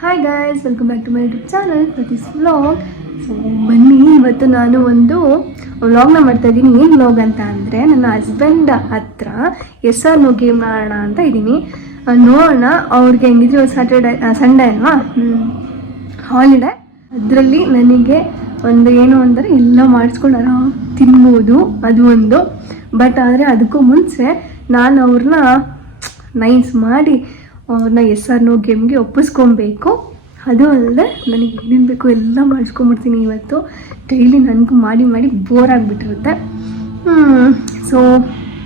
Hi guys, welcome back to my YouTube channel Prathi's vlog. So ಬನ್ನಿ, ಇವತ್ತು ನಾನು ಒಂದು ವ್ಲಾಗ್ನ ಮಾಡ್ತಾ ಇದ್ದೀನಿ. ಏನು ವ್ಲಾಗ್ ಅಂತ ಅಂದರೆ, ನನ್ನ ಹಸ್ಬೆಂಡ್ ಹತ್ರ SR No ಗೇಮ್ ಆಡೋಣ ಅಂತ ಇದ್ದೀನಿ. ನೋಡೋಣ, ಅವ್ರಿಗೆ ಹೆಂಗಿದ್ರು ಸಂಡೇ ಅಲ್ವಾ, ಹಾಲಿಡೇ. ಅದರಲ್ಲಿ ನನಗೆ ಒಂದು ಏನು ಅಂದರೆ ಎಲ್ಲ ಮಾಡಿಸ್ಕೊಂಡು ಆರಾಮ್ ತಿನ್ಬೋದು, ಅದು ಒಂದು. ಬಟ್ ಆದರೆ ಅದಕ್ಕೂ ಮುಂಚೆ ನಾನು ಅವ್ರನ್ನ ನೈಸ್ ಮಾಡಿ ಅವ್ರನ್ನ SR No ಗೇಮ್ಗೆ ಒಪ್ಪಿಸ್ಕೊಬೇಕು. ಅದು ಅಲ್ಲದೆ ನನಗೆ ಏನೇನು ಬೇಕು ಎಲ್ಲ ಮಾಡಿಸ್ಕೊಂಬಿಡ್ತೀನಿ ಇವತ್ತು. ಡೈಲಿ ನನಗೂ ಮಾಡಿ ಮಾಡಿ ಬೋರ್ ಆಗಿಬಿಟ್ಟಿರುತ್ತೆ. So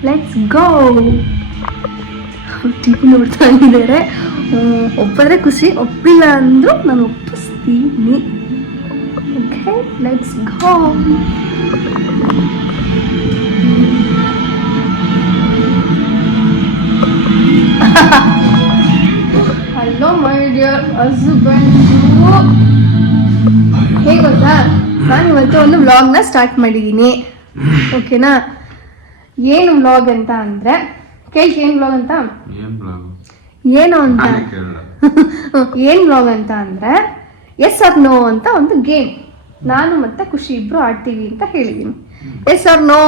let's go. T V ನೋಡ್ತಾ ಇದ್ದಾರೆ. ಒಪ್ಪಿದ್ರೆ ಖುಷಿ, ಒಪ್ಪಿಲ್ಲ ಅಂದರೂ ನಾನು ಒಪ್ಪಿಸ್ತೀನಿ. Okay, let's go. Hello my dear husband. ಹೇಗೆ ಗೊತ್ತಾ, ನಾನು ಇವತ್ತು ಒಂದು ವ್ಲಾಗ್ನ ಸ್ಟಾರ್ಟ್ ಮಾಡಿದ್ದೀನಿ. ಓಕೆನಾ? ಏನು ವ್ಲಾಗ್ ಅಂತ ಅಂದರೆ, ಕೇಳಿ ಏನು ವ್ಲಾಗ್ ಅಂತ, ಏನು ಅಂತ ಏನು ವ್ಲಾಗ್ ಅಂತ ಅಂದರೆ SR No ಅಂತ ಒಂದು ಗೇಮ್ ನಾನು ಮತ್ತೆ ಖುಷಿ ಇಬ್ರು ಆಡ್ತೀವಿ ಅಂತ ಹೇಳಿದ್ದೀನಿ. SR No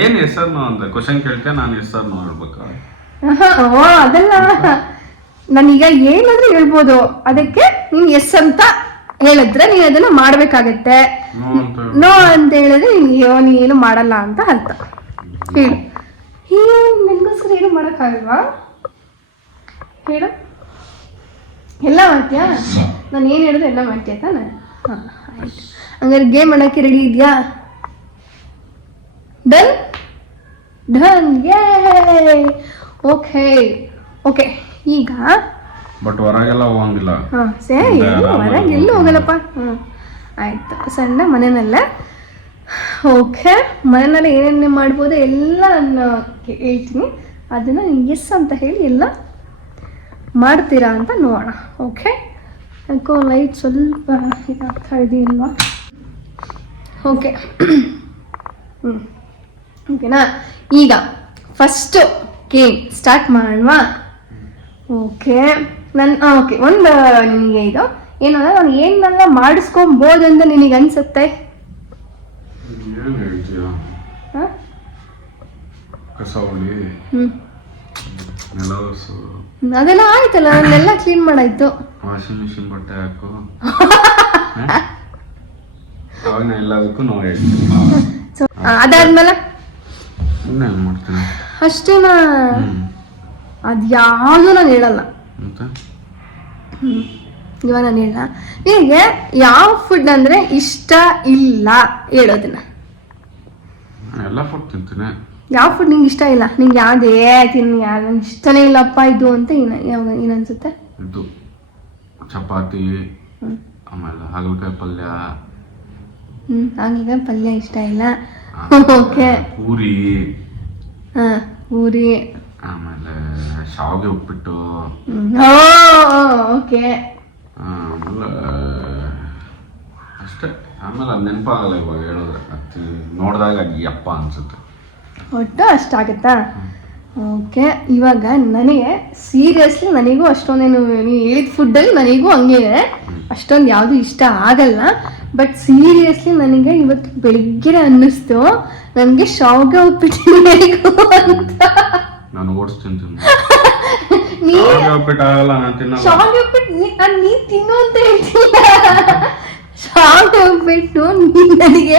ಏನ್ SR No ಅಂತ ಕ್ವಶನ್ ಕೇಳ್ತೆ, ನಾನು SR No ಹೇಳ್ಬೇಕಾ? ಅದೆಲ್ಲ, ನಾನೀಗ ಏನಾದ್ರೂ ಹೇಳ್ಬೋದು, ಅದಕ್ಕೆ ನೀನ್ ಎಸ್ ಅಂತ ಹೇಳಿದ್ರೆ ನೀನ್ ಅದನ್ನ ಮಾಡ್ಬೇಕಾಗತ್ತೆ. ನೋ ಅಂತ ಹೇಳಿದ್ರೆ ನೀನು ಮಾಡಲ್ಲ ಅಂತ ಅರ್ಥ. ಹೇಳು. ನನ್ಗೋಸ್ಕರ ಏನು ಮಾಡಕ್ಕಾಗಲ್ವಾ? ಹೇಳು. ಎಲ್ಲ ಮಾಡ್ತೀಯಾ? ನಾನು ಏನು ಹೇಳಿದ್ರೆ ಎಲ್ಲ ಮಾಡ್ತೀಯ ತಾನೆ? ಹಾಂ, ಆಯ್ತು. ಹಂಗಾರೆ ಗೇಮ್ ಆಡೋಕ್ಕೆ ರೆಡಿ ಇದೆಯಾ? ಡನ್ ಡನ್, ಯೇ. ಓಕೆ ಓಕೆ, ಈಗ ಬಟ್ ಹೊರಗೆಲ್ಲ ಹೋಗಂಗಿಲ್ಲ. ಹಾಂ, ಸರಿ, ಹೊರಗೆ ಎಲ್ಲೂ ಹೋಗಲ್ಲಪ್ಪ. ಆಯ್ತು, ಸಣ್ಣ ಮನೆಯಲ್ಲೇ. ಓಕೆ, ಮನೆಯಲ್ಲೇ ಏನೇನು ಮಾಡ್ಬೋದು ಎಲ್ಲ ನಾನು ಹೇಳ್ತೀನಿ. ಅದನ್ನು ಎಸ್ ಅಂತ ಹೇಳಿ ಎಲ್ಲ ಮಾಡ್ತೀರಾ ಅಂತ ನೋಡೋಣ. ಓಕೆ, ಯಾಕೋ ಲೈಟ್ ಸ್ವಲ್ಪ ಇದಾಗ್ತಾ ಇದೆಯಲ್ವಾ? ಓಕೆ, ಓಕೆನಾ? ಈಗ ಫಸ್ಟು ಗೇಮ್ ಸ್ಟಾರ್ಟ್ ಮಾಡೋಣ. ಓಕೆ, ಓಕೆ, ಒಂದು ನಿನಗೆ ಇದು ಏನು ಅಂದರೆ, ನಾನು ಏನೆಲ್ಲ ಮಾಡಿಸ್ಕೊಬೋದು ಅಂತ ನಿನಗೆ ಅನ್ಸುತ್ತೆ? ಹಾಂ, ಅದೆಲ್ಲ ಆಯ್ತಲ್ಲ, ನಾನೆಲ್ಲ ಕ್ಲೀನ್ ಮಾಡಾಯ್ತು. ವಾಷಿಂಗ್ ಮಿಷಿನ್ ಬಟ್ಟೆ ಹಾಕು, ಅವಾಗ ಎಲ್ಲದಕ್ಕೂ ನೋಡಿ. ಅದಾದ್ಮೇಲೆ ಮಾಡ್ತೀನಿ ಅಷ್ಟೇನಾ? ಅದು ಯಾವುದು ನಾನು ಹೇಳಲ್ಲ. ಇವಾಗ ನಾನು ಹೇಳ, ನಿನಗೆ ಯಾವ ಫುಡ್ ಅಂದ್ರೆ ಇಷ್ಟ ಇಲ್ಲ ಹೇಳೋದನ್ನ. ಎಲ್ಲ ಫುಡ್ ತಿಂತೀನಿ. ಯಾವ ಫುಡ್ ನಿಂಗೆ ಇಷ್ಟ ಇಲ್ಲ? ನಿಂಗೆ ಯಾವುದೇ ನಂಗೆ ಇಷ್ಟನೇ ಇಲ್ಲಪ್ಪ ಇದು ಅಂತ ಏನನ್ಸುತ್ತೆ? ಇದು ಚಪಾತಿ, ಆಮೇಲೆ ಹಾಗಲಕಾಯಿ ಪಲ್ಯ. ಹಾಗಲಕಾಯಿ ಪಲ್ಯ ಇಷ್ಟ ಇಲ್ಲ. ಓಕೆ, ಪೂರಿ. ಹಾಂ, ಪೂರಿ. ಆಮೇಲೆ ಶಾವಿಗೆ ಉಪ್ಪಿಟ್ಟು. ಓಕೆ, ಆಮೇಲೆ ಅಷ್ಟೇ. ಆಮೇಲೆ ಅದು ನೆನಪಾಗಲ್ಲ ಇವಾಗ ಹೇಳಿದ್ರೆ, ನೋಡಿದಾಗ ಯಪ್ಪ ಅನ್ಸುತ್ತೆ. ಒಟ್ಟು ಅಷ್ಟಾಗುತ್ತಾ? ಓಕೆ, ಇವಾಗ ನನಗೆ ಸೀರಿಯಸ್ಲಿ ನನಗೂ ಅಷ್ಟೊಂದೇನು, ನೀವು ಹೇಳಿದ ಫುಡ್ಡಲ್ಲಿ ನನಗೂ ಹಂಗೆ ಅಷ್ಟೊಂದು ಯಾವುದು ಇಷ್ಟ ಆಗಲ್ಲ. ಬಟ್ ಸೀರಿಯಸ್ಲಿ ನನಗೆ ಇವತ್ತು ಬೆಳಿಗ್ಗೆ ಅನ್ನಿಸ್ತು ನನಗೆ ಶಾವಿಗೆ ಉಪ್ಪಿಟ್ಟು ಬೇಕು ಅಂತ. ನಾನು ಓಡಿಸ್ತೀನಿ. ಶಾವಿಗೆ ಉಪ್ಪಿಟ್ಟು ನೀ ತಿನ್ನು ಅಂತ ಹೇಳ್ತಿಲ್ಲ, ಶಾವಿಗೆ ಉಪ್ಪಿಟ್ಟು ನೀ ನನಗೆ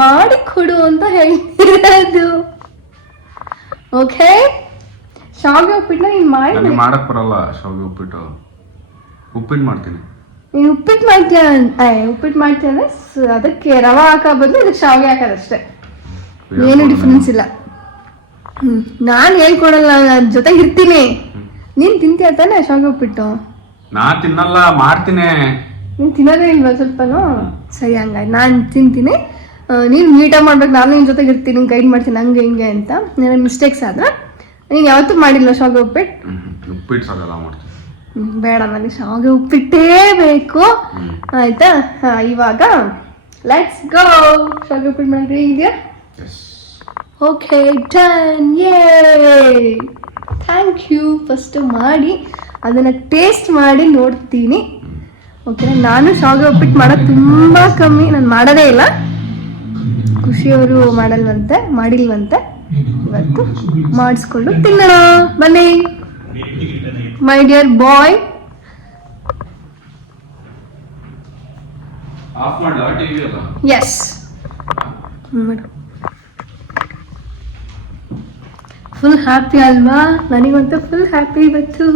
ಮಾಡಿ ಕೊಡು ಅಂತ ಹೇಳ್ತಿರೋದು. ಓಕೆ, ಶಾವಿಗೆ ಉಪ್ಪಿಟ್ಟು ನೀನು ಮಾಡಿ ಮಾಡಕ್ ಬರಲ್ಲ. ಶಾವಿಗೆ ಉಪ್ಪಿಟ್ಟು ಉಪ್ಪಿಟ್ಟು ಮಾಡ್ತೀನಿ. ನೀನು ಉಪ್ಪಿಟ್ಟು ಮಾಡ್ತೀಯ? ಉಪ್ಪಿಟ್ಟು ಮಾಡ್ತೀಯ ಅಂದ್ರೆ ಅದಕ್ಕೆ ರವೆ ಹಾಕೋ ಬದಲು ಅದಕ್ಕೆ ಶಾವಿಗೆ ಹಾಕೋದಷ್ಟೇ, ಏನು ಡಿಫ್ರೆನ್ಸ್ ಇಲ್ಲ. ನಾನು ಹೇಳ್ಕೊಡಲ್ಲ, ನನ್ನ ಜೊತೆಗೆ ಇರ್ತೀನಿ. ನೀನು ತಿಂತೀಯ ತಾನೆ ಶಾವಿಗೆ ಉಪ್ಪಿಟ್ಟು? ನಾ ತಿನ್ನಲ್ಲ, ಮಾಡ್ತೀನಿ. ನೀನು ತಿನ್ನೋದೇ ಇಲ್ವಾ ಸ್ವಲ್ಪನೂ? ಸರಿ, ಹಂಗಾಗಿ ನಾನು ತಿಂತೀನಿ, ನೀನು ನೀಟಾಗಿ ಮಾಡ್ಬೇಕು. ನಾನು ನಿನ್ನ ಜೊತೆಗೆ ಇರ್ತೀನಿ, ಗೈಡ್ ಮಾಡ್ತೀನಿ ಹಂಗೆ ಹಿಂಗೆ ಅಂತ. ನನ್ನ ಮಿಸ್ಟೇಕ್ಸ್ ಆದ್ರೆ ನೀನು ಯಾವತ್ತೂ ಮಾಡಿಲ್ಲ ಶಾವಿಗೆ ಉಪ್ಪಿಟ್ಟು? ಉಪ್ಪಿಟ್ಟು ಸಾಗೆಲ್ಲ ಮಾಡ್ತೀನಿ. ಬೇಡ, ನನಗೆ ಶಾವಿಗೆ ಉಪ್ಪಿಟ್ಟೇ ಬೇಕು. ಆಯ್ತಾ? ಇವಾಗ ಲೆಟ್ಸ್ ಗೋ. ಶಾವಿಗೆ ಉಪ್ಪಿಟ್ಟು ಮಾಡಿ ಇದೆಯಾ? Okay, done! Yay! Thank you. First ಮಾಡಿ ಅದನ್ನು ಟೇಸ್ಟ್ ಮಾಡಿ ನೋಡ್ತೀನಿ. ಓಕೆ, ನಾನು ಶಾವಿಗೆ ಉಪ್ಪಿಟ್ಟು ಮಾಡೋದು ತುಂಬ ಕಮ್ಮಿ, ನಾನು ಮಾಡೋದೇ ಇಲ್ಲ. ಖುಷಿಯವರು ಮಾಡಿಲ್ವಂತೆ. ಇವತ್ತು ಮಾಡಿಸ್ಕೊಂಡು ತಿನ್ನೋಣ ಬನ್ನಿ ಮೈ ಡಿಯರ್ ಬಾಯ್. ಆಫ್ ಮಾಡಲ ಟಿವಿ ಅಲ್ಲ? ಎಸ್ ಮಾಡು. ಫುಲ್ ಹ್ಯಾಪಿ ಅಲ್ವಾ? ನನಗಂತೂ ಫುಲ್ ಹ್ಯಾಪಿ ಇವತ್ತು.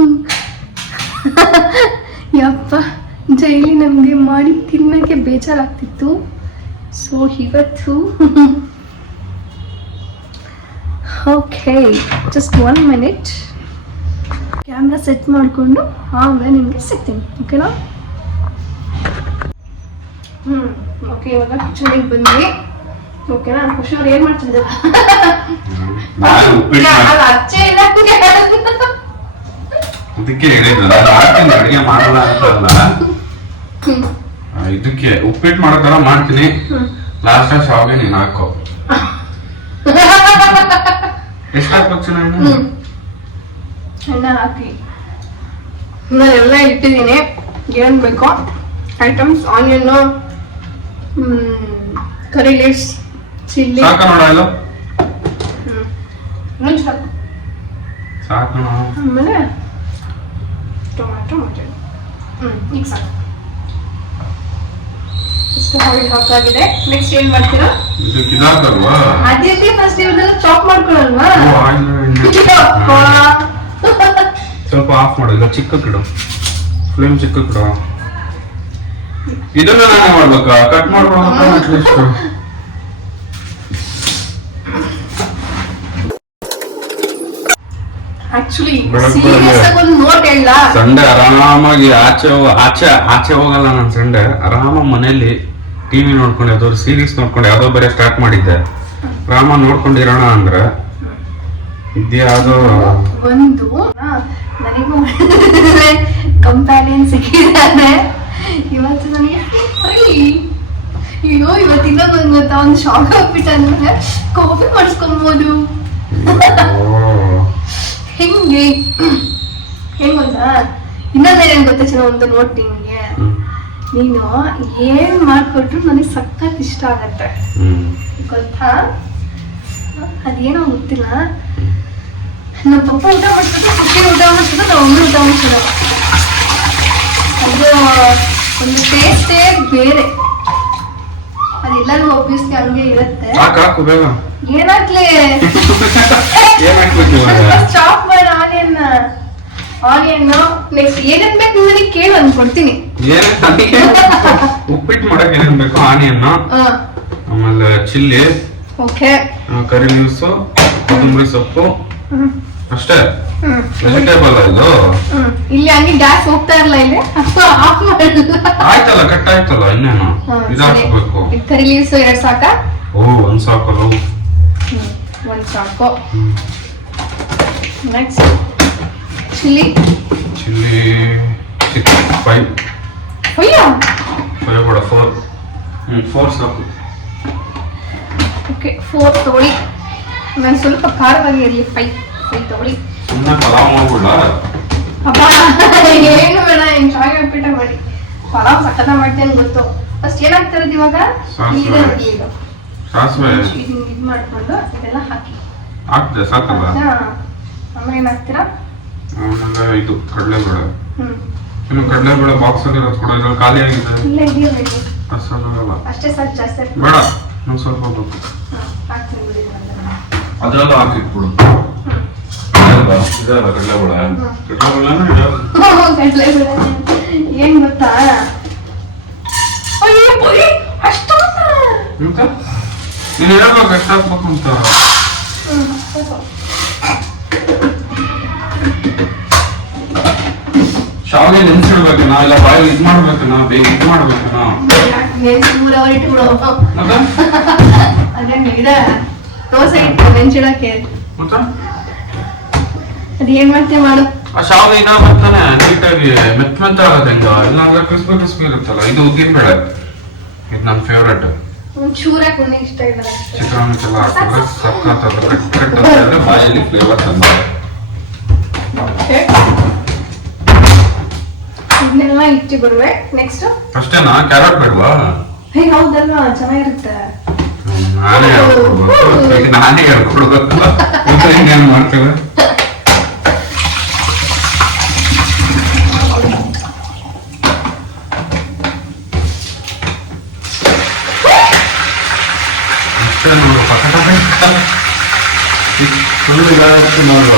ಯಪ್ಪ, ಡೈಲಿ ನಮಗೆ ಮಾಡಿ ತಿನ್ನೋಕ್ಕೆ ಬೇಜಾರಾಗ್ತಿತ್ತು. ಸೊ ಇವತ್ತು okay, just 1 minute camera set ಮಾಡಿಕೊಂಡು ಆಮೇಲೆ ನಿಮಗೆ ಸಿಗ್ತೀನಿ. ಓಕೆನಾ? ಓಕೆ, ಇವಾಗ ಕಿಚನಿಗೆ ಬಂದ್ವಿ. ಓಕೆನಾ? ಖುಷಿಯವ್ರು ಏನು ಮಾಡ್ತಿದ್ದಾರೆ? ಅಚ್ಚೆ ಇಲ್ಲ ಅದಕ್ಕೆ ಹೇಳಿದ್ರಲ್ಲ ಮಾಡ್ತೀನಿ ಅಡುಗೆ ಮಾಡಲ್ಲ ಅಂತಲ್ಲ. ಇದಕ್ಕೆ ಉಪ್ಪಿಟ್ಟು ಮಾಡೋದಲ್ಲ ಮಾಡ್ತೀನಿ. ಲಾಸ್ಟ್ ಶಾವಿಗೆ ನೀನು ಹಾಕೋ. ಎಷ್ಟು ಹಾಕ್ಬೇಕು ಚೆನ್ನಾಗಿ? ಅನ್ನ ಹಾಕಿ ಎಲ್ಲ ಇಟ್ಟಿದ್ದೀನಿ. ಏನು ಬೇಕೋ ಐಟಮ್ಸ್, ಆನಿಯನ್ನು, ಕರಿ ಲೀವ್ಸ್, ಚಿಲ್ಲಿ. ಸಾಕ ನೋಡ ಎಲ್ಲ ಸಾಕು. ಸಾಕು ನೋಡ. ಆಮೇಲೆ ಟೊಮ್ಯಾಟೊ ಮತ್ತೆ ಈಗ ಸಾಕು. ಇಷ್ಟು ಆಯಿಲ್ ಹಾಕಾಗಿದೆ. ನೆಕ್ಸ್ಟ್ ಏನ್ ಮಾಡ್ತೀರಾ? ಇದಕ್ಕೆ ಇದಾಕಲ್ವಾ? ಅದಕ್ಕೆ ಫಸ್ಟ್ ಇವನ್ನೆಲ್ಲ ಚಾಪ್ ಮಾಡ್ಕೊಳ್ಳಲ್ವಾ? ಸ್ವಲ್ಪ ಆಫ್ ಮಾಡು, ಇಲ್ಲ ಚಿಕ್ಕಕ್ಕಿಡು, ಫ್ಲೇಮ್ ಚಿಕ್ಕಕ್ಕಿಡು. ಇದನ್ನ ನಾನೇ ಮಾಡ್ಬೇಕಾ? ಕಟ್ ಮಾಡ್ಕೊಳಕ ಅಟ್ಲೀಸ್ಟ್. ಆಕ್ಚುಲಿ ಸೀರಿಯಸ್ ಆಗಿ ಒಂದು ನೋಟ್ ಹೇಳ. ಸಂಡೆ ಆರಾಮಾಗಿ ಆಚೆ ಹೋಗಲ್ಲ. ನಾನು ಸಂಡೆ ಆರಾಮಾಗಿ ಮನೆಯಲ್ಲಿ ಟಿವಿ ನೋಡ್ಕೊಂಡು ಯಾವ್ದಾದ್ರು ಸೀರೀಸ್ ನೋಡ್ಕೊಂಡು ಯಾವ್ದೋ ಬೇರೆ ಸ್ಟಾರ್ಟ್ ಮಾಡಿದ್ದೆ. ಆರಾಮ ನೋಡ್ಕೊಂಡಿರೋಣ ಅಂದ್ರೆ ಇದ್ಯಾವುದೋ ಒಂದು ನನಗೂ ಕಂಪ್ಯಾನಿಯನ್ ಸಿಕ್ಕಿದ್ದಾನೆ ಇವತ್ತು. ನನಗೆ ಅಯ್ಯೋ ಇವತ್ತಿಂದ ಗೊತ್ತಾ, ಒಂದು ಶಾಕ್ ಆಗ್ಬಿಟ್ಟಂದ್ರೆ ಕಾಫಿ ಮಾಡಿಸ್ಕೊಬೋದು. ಹೆಂಗೆ ಗೊತ್ತಾ? ಇನ್ನೊಂದೇನೇನು ಗೊತ್ತಾ ಚೆನ್ನಾಗಿ ಒಂದು ನೋಟ್ ನಿಮ್ಗೆ. ನೀನು ಏನ್ ಮಾಡ್ಕೊಟ್ರು ನನಗೆ ಸಖತ್ ಇಷ್ಟ ಆಗತ್ತೆ ಗೊತ್ತಾ. ಅದೇನೋ ಗೊತ್ತಿಲ್ಲ, ನಮ್ಮ ಪಪ್ಪ ಊಟ ಮಾಡ್ತಿದ್ರು, ಪಪ್ಪಿ ಊಟ ಮಾಡ್ತಿದ್ರು, ನಮ್ಮ ಅಮ್ಮ ಊಟ ಮಾಡ್ತಿದ್ರು. ಅದು ಒಂದು ಟೇಸ್ಟೇ ಬೇರೆ. ಅದೆಲ್ಲರಿಗೂ ಒಬ್ಬಿಯಸ್ಲಿ ಹಂಗೆ ಇರುತ್ತೆ. ಏನಾಗ್ಲಿ ಚಾಪ್ ಮಾಡಿ ಆನಿಯನ್ ನೆಕ್ಸ್ಟ್ ಏನೇನ್ ಬೇಕು ನನಗೆ ಕೇಳು ಅಂದ್ಕೊಡ್ತೀನಿ. ಉಪ್ಪಿಟ್ಟು ಮಾಡಕ್ ಏನೇನ್ ಬೇಕು? ಆನಿಯನ್, ಆಮೇಲೆ ಚಿಲ್ಲಿ, ಓಕೆ, ಕರಿ ಲೀವ್ಸ್, ಕೊತ್ತಂಬರಿ ಸೊಪ್ಪು, ಅಷ್ಟೇ. ವೆಜಿಟೇಬಲ್ ಇದು. ಇಲ್ಲಿ ಹಂಗೆ ಗ್ಯಾಸ್ ಹೋಗ್ತಾ ಇರಲ್ಲ, ಇಲ್ಲಿ ಆಫ್ ಮಾಡಲ್ಲ. ಆಯ್ತಲ್ಲ, ಕಟ್ ಆಯ್ತಲ್ಲ, ಇನ್ನೇನು ಇದು ಹಾಕ್ಬೇಕು. ಕರಿ ಲೀವ್ಸ್ 2 ಸಾಕ? ಓ, 1 ಸಾಕಲ್ಲ. 1 ಸಾಕು. ನೆಕ್ಸ್ಟ್ ಚಿಲ್ಲಿ 5 ಬೇಡ, 4 ಸಾಕು. ಓಕೆ, 4 ತಗೊಳ್ಳಿ. ನಾನು ಸ್ವಲ್ಪ ಖಾರವಾಗಿ ಇರಲಿ. 5 ತಗೊಳ್ಳಿ. ಸುಮ್ಮನೆ ಪಲಾವ್ ಮಾಡ್ಬಿಡ್ಲ? ಅಪ್ಪ ಏನು ಬೇಡ, ಏನು ಶಾವಿಗೆ ಉಪ್ಪಿಟ್ಟು ಮಾಡಿ. ಪಲಾವ್ ಸಕ್ಕತ್ತ ಮಾಡ್ತೇನೆ ಗೊತ್ತು. ಫಸ್ಟ್ ಏನಾಗ್ತಿರೋದು ಇವಾಗ? ಇದೆ ನೋಡಿ, ಈಗ ಸಾಸಿವೆ ಇದು ಮಾಡ್ಕೊಂಡು ಇದೆಲ್ಲ ಹಾಕಿ ಹಾಕ್ದೆ ಸಾಕಲ್ಲ. ಆಮೇಲೆ ಏನಾಗ್ತೀರಾ? ಆಮೇಲೆ ಇದು ಕಡಲೆಬೇಳೆ. ಇನ್ನು ಕಡಲೆಬೇಳೆ ಬಾಕ್ಸ್ ಅಲ್ಲಿ ಇರೋದು ಕೂಡ ಇದ್ರಲ್ಲಿ ಖಾಲಿ ಆಗಿದೆ. ಇಲ್ಲ, ಇದೆಯಲ್ಲ, ಅಷ್ಟಲ್ಲ, ಅಷ್ಟೇ ಸಾಕು, ಜಾಸ್ತಿ ಬೇಡ. ನಾವು ಸ್ವಲ್ಪ ಬೇಕು. ಹಾಕ್ತೀನಿ ಬಿಡಿ. ಅದ್ರಲ್ಲೂ ಹಾಕಿಟ್ಬಿಡು. ಇದಲ್ಲ ಕಡಲೆಬೇಳೆ. ಕಡಲೆಬೇಳೆ ಏನ್ ಗೊತ್ತಾ? ಅಷ್ಟು ನೀನು ಹೇಳ್ಬೇಕು ಎಷ್ಟು ಹಾಕ್ಬೇಕು ಅಂತ. ಶಾವಿಗೆ ನೆನ್ಸಿಡ್ಬೇಕೇನಾ? ಇಲ್ಲ ಬಾಯಲ್ಲಿ ಇದು ಮಾಡ್ಬೇಕೇನಾ? ಬೇಗ ಇದು ಮಾಡ್ಬೇಕೇನಾ? ಅದೇ ದೋಸೆ ಇಟ್ಟು ನೆನ್ಸಿಡಕ್ಕೆ. ಅದೇನ್ ಮಾಡ್ತೀಯ ಮಾಡು. ಆ ಶಾವಿಗೆ ಇದಾಗ್ತಾನೆ ನೀಟಾಗಿ ಮೆತ್ತ ಆಗುತ್ತೆ. ಹೆಂಗ ಇಲ್ಲಾಂದ್ರೆ ಕ್ರಿಸ್ಪಿ ಇರುತ್ತಲ್ಲ. ಇದು ಉದ್ದಿನ ಬೇಳೆ, ಇದು ನನ್ನ ಫೇವ್ರೇಟ್. ಒಂಚೂರ ಕೊನೆ ಇಷ್ಟ ಇಲ್ಲ. ಚಿತ್ರಾನ್ನ ಹಾಕಿದ್ರೆ ಸಕ್ಕತ್ತಾಗುತ್ತೆ. ಕರೆಕ್ಟ್ ಬಾಯಲ್ಲಿ ಫ್ಲೇವರ್ ತಂದ. ಇದನ್ನೆಲ್ಲ ಇಟ್ಟು ಬರುವೆ. ನೆಕ್ಸ್ಟ್ ಅಷ್ಟೇನಾ? ಕ್ಯಾರೆಟ್ ಬೇಡವಾ? ಹೇ ಹೌದಲ್ವಾ, ಚೆನ್ನಾಗಿರುತ್ತೆ. ನಾನೇ ಹೇಳ್ಕೊಡ್ಬೇಕಲ್ಲ. ಇನ್ನೇನು ಮಾಡ್ತೇವೆ? ಅಷ್ಟೇ ನೋಡು, ಪಕ್ಕ ಫುಲ್ ಇದಾಗುತ್ತೆ ನೋಡುವ.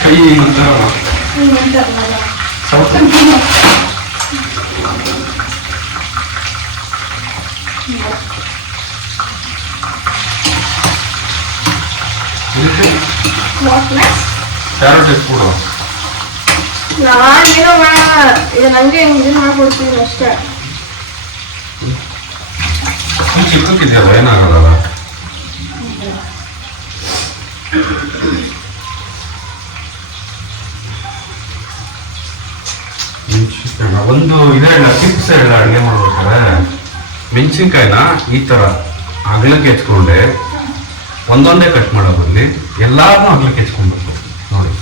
ಕೈ ಮತ್ತೆ ಕ್ಯಾರೆಟ್ ಎಸ್ಕೊಡು. ನಾನೇನೋ ಬೇಡ, ಇದು ನಂಗೆ ಇದನ್ನ ಮಾಡ್ಕೊಡ್ತೀನಿ ಅಷ್ಟೇ. ಚಿಕ್ಕಕ್ಕಿದೆಯಲ್ಲ, ಏನಾಗಲ್ಲ. ಒಂದು ಇದೇ ಟಿಪ್ಸ್ ಹೇಳ ಅಡುಗೆ ಮಾಡ್ಬೇಕಾದ್ರೆ, ಮೆಣಸಿನ್ಕಾಯಿನ ಈ ತರ ಅಗಲಕ್ಕೆ ಹೆಚ್ಕೊಂಡೆ ಒಂದೊಂದೇ ಕಟ್ ಮಾಡೋ ಬದಲಿ ಎಲ್ಲಾರನ್ನೂ ಅಗಲಕ್ಕೆ ಹೆಚ್ಕೊಬೇಕು ನೋಡಿ.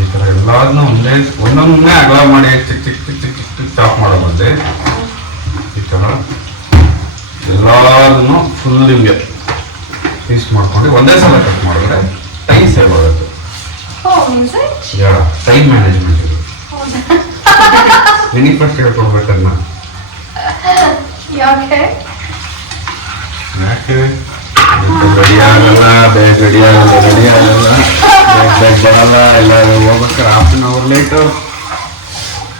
ಈ ತರ ಎಲ್ಲಾರನ್ನೂ ಒಂದೊಂದೇ ಅಗಲ ಮಾಡಿ ಚಿಕ್ಕ ಚಿಕ್ಕ ಚಿಕ್ಕ ಚಿಕ್ಕ ಚಿಕ್ಕ ಚಾಪ್ ಮಾಡೋ ಬದಲಿ ಈ ತರ ಎಲ್ಲಾರನ್ನು ಫುಲ್ ನಿಮಗೆ ಪೀಸ್ ಮಾಡ್ಕೊಂಡು ಒಂದೇ ಸಲ ಕಟ್ ಮಾಡಿದ್ರೆ ಟೈಮ್ ಸೇವ್ ಆಗುತ್ತೆ. ಟೈಮ್ ಮ್ಯಾನೇಜ್ಮೆಂಟ್ ಇದು. ನಿನಗೆ ಫಸ್ಟ್ ಹೇಳ್ಕೊಡ್ಬೇಕನ್ನ. ಯಾಕೆ ರೆಡಿ ಆಗಲ್ಲ, ಬೇಗ ರೆಡಿ ಆಗಲ್ಲ, ಬೇಗ ಬರಲ್ಲ, ಎಲ್ಲ ಹೋಗ್ಬೇಕಾರೆ ಹಾಫ್ ಅನ್ ಅವರ್ ಲೇಟು.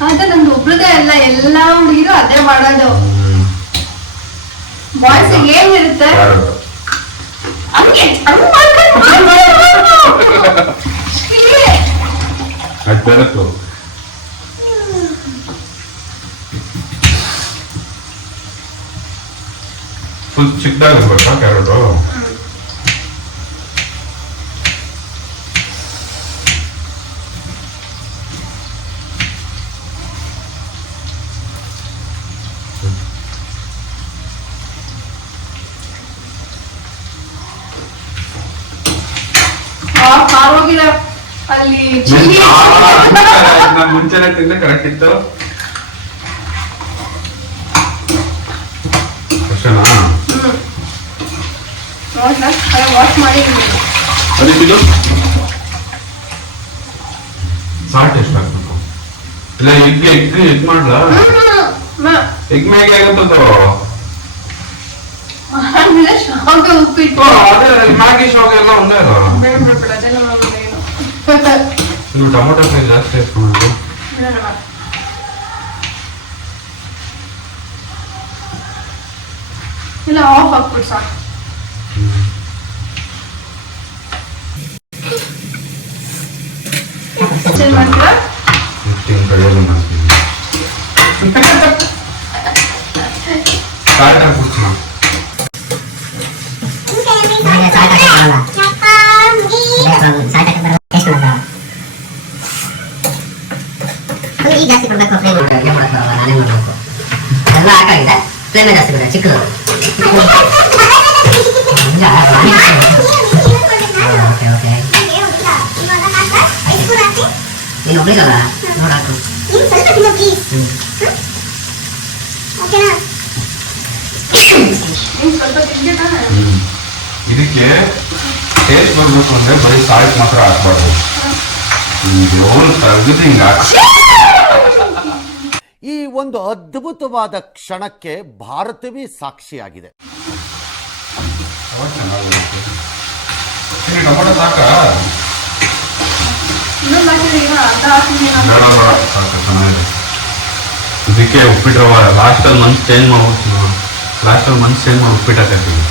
ಅದೇ ನಮ್ದು ಒಬ್ರದೇ ಅಲ್ಲ, ಎಲ್ಲ ಹುಡುಗಿರು ಅದೇ ಮಾಡೋದು. ಬಾಯ್ಸ್ ಏನಿರುತ್ತೆ ಅದು ಬೆಳಕು ಫುಲ್ ಚಿಕ್ಕದಾಗಿರ್ಬೇಕಾ ಕ್ಯಾರೆಟು? ಆರೋಗಿಲ್ಲ ಅಲ್ಲಿ ಮುಂಚೆನೆ ತಿಂದ ಕರೆಕ್ಟ್ ಇತ್ತು. ಅಷ್ಟೇನಾ? ವಾಶ್ ಮಾಡಿ ಅದಕ್ಕಿದು ಸಾಲ್ಟ್ ಎಷ್ಟು ಹಾಕ್ಬೇಕು? ಇಲ್ಲ ಎಗ್ ಮಾಡ್ಲಾ? ಎಗ್ ಮ್ಯಾಗಿ ಆಗುತ್ತೋ ಉಪ್ಪಿಟ್ಟು ಮ್ಯಾಗಿ ಶಾವ್ ಎಲ್ಲ ಒಂದೇ ನೀವು ಟೊಮೊಟೊ ಫ್ರೈ ಜಾಸ್ತಿ ಹಾಕ್ಕೊಂಡು ಇಲ್ಲ ಆಫ್ ಹಾಕ್ಬಿಟ್ಟು ಸಾಕು. ಸಾಲ್ಟ್ ಹಾಕ್ಬಿಡ್ತೀನಿ. ಜಾಸ್ತಿ ಕೊಡ್ಬೇಕು, ಅಡುಗೆ ಮಾಡಕ್ ಬರಲ್ಲ, ನಾನೇ ಮಾಡ್ಬೇಕು. ಎಲ್ಲ ಹಾಕಾಗಿದೆ, ಫ್ಲೇಮೇ ಜಾಸ್ತಿ ಬಿಡ, ಚಿಕ್ಕದು. ಓಕೆ ಓಕೆ, ನೀನು ಒಬ್ಳಿಗಲ್ಲ ನೋಡಾಕು. ಇದಕ್ಕೆ ಟೇಸ್ಟ್ ಬರ್ಬೇಕು ಅಂದ್ರೆ ಬರೀ ಸಾಲ್ಟ್ ಮಾತ್ರ ಹಾಕ್ಬಾರ್ದು. ಈ ಒಂದು ಅದ್ಭುತವಾದ ಕ್ಷಣಕ್ಕೆ ಭಾರತವೇ ಸಾಕ್ಷಿಯಾಗಿದೆ. ಟೊಮೊಟೊ ಸಾಕ? ಇದಕ್ಕೆ ಉಪ್ಪಿಟ್ಟು ಲಾಸ್ಟಲ್ಲಿ ಮನ್ಸು ಚೇಂಜ್ ಮಾಡ್ಬಿಡ್ತೀವಿ. ಉಪ್ಪಿಟ್ಟು ಹಾಕತ್ತೀವಿ.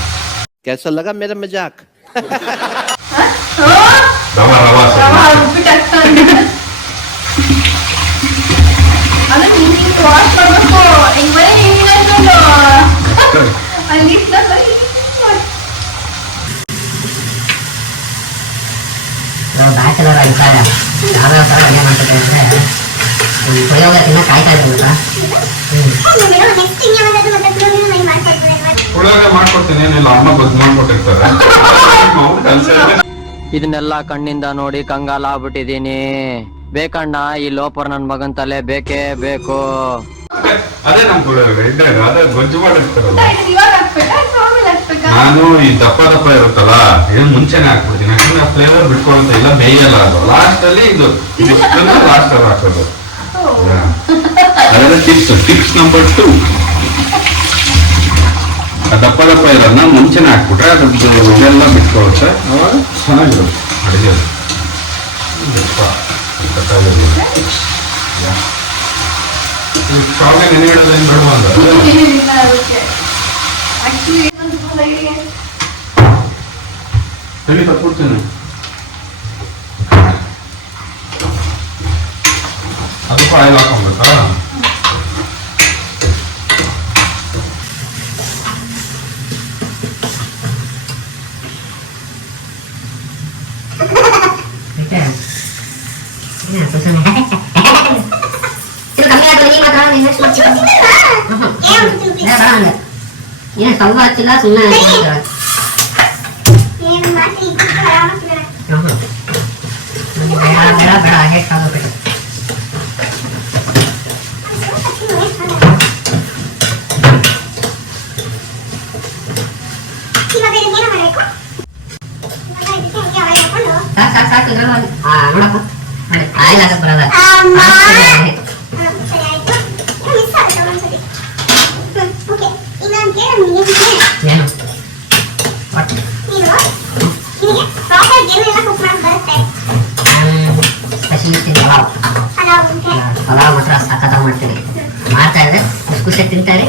कैसा लगा मेरा मजाक? ರವಾ ಉಪ್ಪಿಟ್ಟು ಅದನ್ನ ವಾಶ್ ಮಾಡ್ಬೇಕು. ಈಗ ಬರೀ ಅಲ್ಲಿ ಬ್ಯಾಚಲರ್ ಅಭಿಪ್ರಾಯ ಯಾವ್ಯಾವ ಥರ ಅಡುಗೆ ಮಾಡ್ತಿದ್ದಾರೆ ಅಂದರೆ ಪುಳಿಯೋಗರೆ ತಿನ್ನ ಕಾಯ್ತಾ ಇರ್ಬೋದಾ? ಪುಳಿಯೋಗರೆ ಮಾಡ್ಕೊಡ್ತೀನಿ, ಏನಿಲ್ಲ, ಅಮ್ಮ ಗೊತ್ತು ಮಾಡ್ಕೊಟ್ಟಿರ್ತಾರೆ. ಇದನ್ನೆಲ್ಲ ಕಣ್ಣಿಂದ ನೋಡಿ ಕಂಗಾಲ ಆಗ್ಬಿಟ್ಟಿದೀನಿ. ಬೇಕಣ್ಣ, ಈ ಲೋಪರ್ ನನ್ ಮಗನ್ ತಲೆ ಬೇಕೇ ಬೇಕು. ಅದೇ ನಮ್ ಪುಳಿಯೋಗರೆ ಇದ್ದಾಗ ಅದೇ ಗೊಜ್ಜು ಮಾಡಿರ್ತಾರಲ್ಲ. ಇವಾಗ ಹಾಕ್ಬೇಕಾ ಆಮೇಲೆ ಹಾಕ್ಬೇಕಾ? ನಾನು ಈ ದಪ್ಪ ಇರುತ್ತಲ್ಲ, ಇದನ್ನ ಮುಂಚೆನೆ ಹಾಕ್ಬಿಡ್ತೀನಿ, ಯಾಕಂದ್ರೆ ಫ್ಲೇವರ್ ಬಿಟ್ಕೊಳಂತ ಇಲ್ಲ, ಬೇಯಲ್ಲ. ಅದು ಲಾಸ್ಟ್ ಅಲ್ಲಿ ಇದು ಲಾಸ್ಟ್ ಅಲ್ಲಿ ಹಾಕೋದು. ಅದೆಲ್ಲ ಟಿಪ್ಸ್ ನಂಬರ್ 2. ದಪ್ಪ ಇರೋದನ್ನ ಮುಂಚೆನೆ ಹಾಕ್ಬಿಟ್ರೆ ಅದ್ರದ್ದು ಇದೆಲ್ಲ ಬಿಟ್ಕೊಳುತ್ತೆ, ಅವಾಗ ಚೆನ್ನಾಗಿರುತ್ತೆ ಅಡಿಗೆ. ಶಾವಿಗೆ ನೆನೆ ಇಡೋದೇನು ಬೇಡ ಅಂದ್ರೆ ಏನಿಲ್ಲ ಅದಕ್ಕೆ. Actually ಏನಂತ ಗೊತ್ತಾಗಿ ಹೇಳಿ ತಕ್ಕೊಡ್ತೀನಿ. ಅದಕ್ಕೂ ಆಯಿಲ್ ಹಾಕೊಂಬೇಕಾ? ಸ್ವಲ್ಪ ಹಚ್ಚಿಲ್ಲ, ಸುಮ್ಮನೆ ಬೇಡ ಹಾಗೆ ಕಾಗಬೇಕು. ಸಾಕು ನೋಡಪ್ಪ, ಆಯಿಲ್ ಹಾಕಕ್ ಬರೋದ. ಏನು ಸ್ಪೆಷಲಿಸ್ಟ್ ಇನ್ ಪಲಾವ್ ಮಾತ್ರ ಸಖತ್ತಾಗಿ ಮಾಡ್ತೀವಿ. ಮಾಡ್ತಾ ಇದ್ರೆ ಖುಷಿ ತಿಂತಾರೆ.